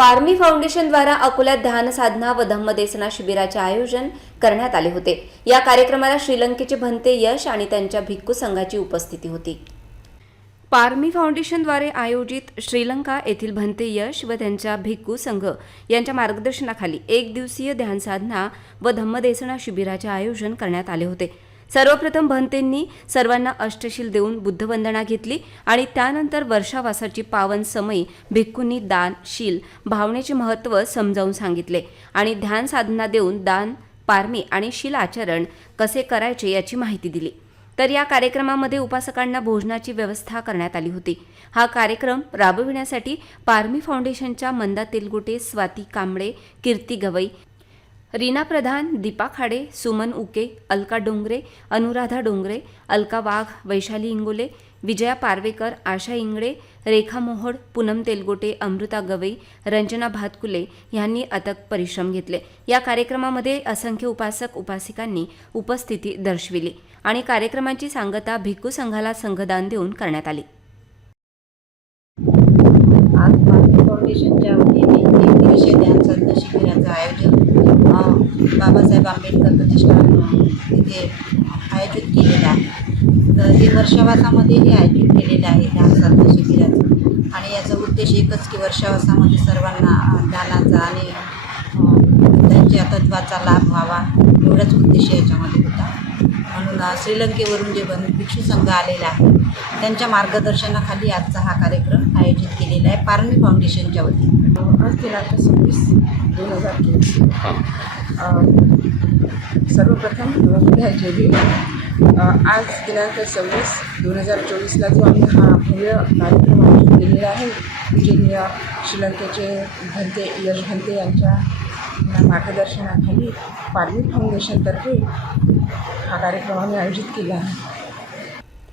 पारमी foundation द्वारा अकोल्यात ध्यान साधना व धम्मदेसना शिबिराचे आयोजन करण्यात आले होते। या कार्यक्रमाला श्रीलंकेचे भंते यश आणि त्यांच्या भिक्खू संघाची उपस्थिती होती। पारमी फाउंडेशनद्वारे आयोजित श्रीलंका येथील भंते यश व त्यांच्या भिक्खू संघ यांच्या मार्गदर्शनाखाली एक दिवसीय ध्यान साधना व धम्मदेसना शिबिराचे आयोजन करण्यात आले होते। सर्वप्रथम भंतेंनी सर्वांना अष्टशील देऊन बुद्धवंदना घेतली आणि त्यानंतर वर्षावासाची पावन समयी भिक्खूंनी दान, शील, भावनेचे महत्त्व समजावून सांगितले आणि ध्यान साधना देऊन दान, पारमी आणि शील आचरण कसे करायचे याची माहिती दिली। तर या कार्यक्रमामध्ये उपासकांना भोजनाची व्यवस्था करण्यात आली होती। हा कार्यक्रम राबविण्यासाठी पारमी फाउंडेशनच्या मंदा तेलगुटे, स्वाती कांबळे, कीर्ती गवई, रीना प्रधान, दीपा खाडे, सुमन उके, अलका डोंगरे, अनुराधा डोंगरे, अलका वाघ, वैशाली इंगोले, विजया पारवेकर, आशा इंगळे, रेखा मोहोड, पूनम तेलगोटे, अमृता गवई, रंजना भातकुले यांनी अथक परिश्रम घेतले। या कार्यक्रमामध्ये असंख्य उपासक उपासिकांनी उपस्थिती दर्शविली आणि कार्यक्रमाची सांगता भिक्खू संघाला संघदान देऊन करण्यात आली। आज पारमी फाउंडेशनच्या वतीने एक दिवसीय ध्यान साधना शिबिराचं आयोजन बाबासाहेब आंबेडकर प्रतिष्ठान इथे आयोजित केलेलं आहे। तर हे वर्षावासामध्ये हे आयोजित केलेलं आहे ध्यान साधना शिबिराचं आणि याचा उद्देश एकच की वर्षावासामध्ये सर्वांना ध्यानाचा आणि त्यांच्या तत्वाचा लाभ व्हावा एवढाच उद्देश याच्यामध्ये होता। म्हणून श्रीलंकेवरून जे भिक्षू संघ आलेला आहे त्यांच्या मार्गदर्शनाखाली आजचा हा कार्यक्रम आयोजित केलेला आहे पारमी फाउंडेशनच्या वतीने। आज दिनांक 26/2024 सर्वप्रथम जय भीम। आज दिनांक 26/2024ला जो आम्ही हा भव्य कार्यक्रम आयोजित केलेला आहे पूजनीय श्रीलंकेचे भंते यश भंते यांच्या मार्गदर्शनाखाली पारमी फाउंडेशनतर्फे हा कार्यक्रम आम्ही आयोजित केला आहे।